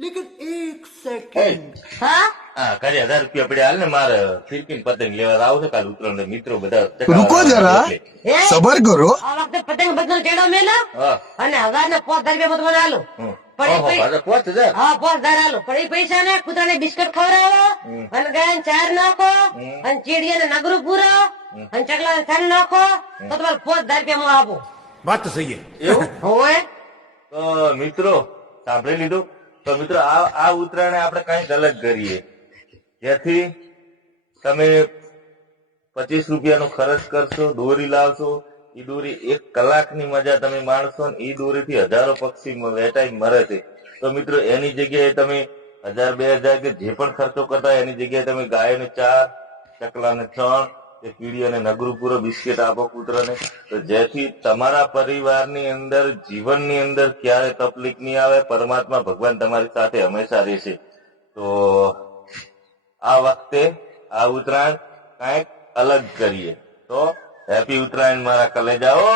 लेकिन एक सेकंड હા હા ઘરે 1000 રૂપિયા પડ્યા હાલ ને મારે ફિરકીન પતંગ લેવા આવું છે કાલ ઉત્તરાયણ મિત્રો બધા रुको जरा હે सबर करो આ વખતે પતંગ બદલો ચેડો મેલો હા અને 1000 ને 5000 રૂપિયા બધું આલો પણ એ ઓહો પાછા 5000 હા 5000 આલો પણ એ પૈસા ને કૂતરાને બિસ્કટ ખવડાવો અને ગાયને ચાર નાખો અને ચીડિયાને નગરું પૂરાવો અને ચકલાને છાણ નાખો તો તમારે 5000 રૂપિયા હું આપું बात तो सही है એવું હોય તો મિત્રો સાંભળી લીધું તો મિત્રો આ ઉત્તરાયણે આપણે કંઈક અલગ કરીએ જેથી તમે 25 રૂપિયાનો ખર્ચ કરશો દોરી લાવશો એ દોરી 1 કલાકની મજા તમે માણશો ને એ દોરીથી હજારો પક્ષી વેટાઈ મરે છે તો મિત્રો એની જગ્યાએ તમે 1000 2000 કે જે પણ ખર્ચો કરતા હોય એની જગ્યાએ તમે ગાયોને ચાર ચકલાને છણ કે કીડીઓને નગરું પૂરો બિસ્કિટ આપો કૂતરાને તો જેથી તમારા પરિવારની અંદર જીવનની અંદર ક્યારે તકલીફ નહીં આવે પરમાત્મા ભગવાન તમારી સાથે હંમેશા રહેશે તો આ વખતે આ ઉત્તરાયણ કંઈક અલગ કરીએ તો હેપી ઉત્તરાયણ મારા કલેજાઓ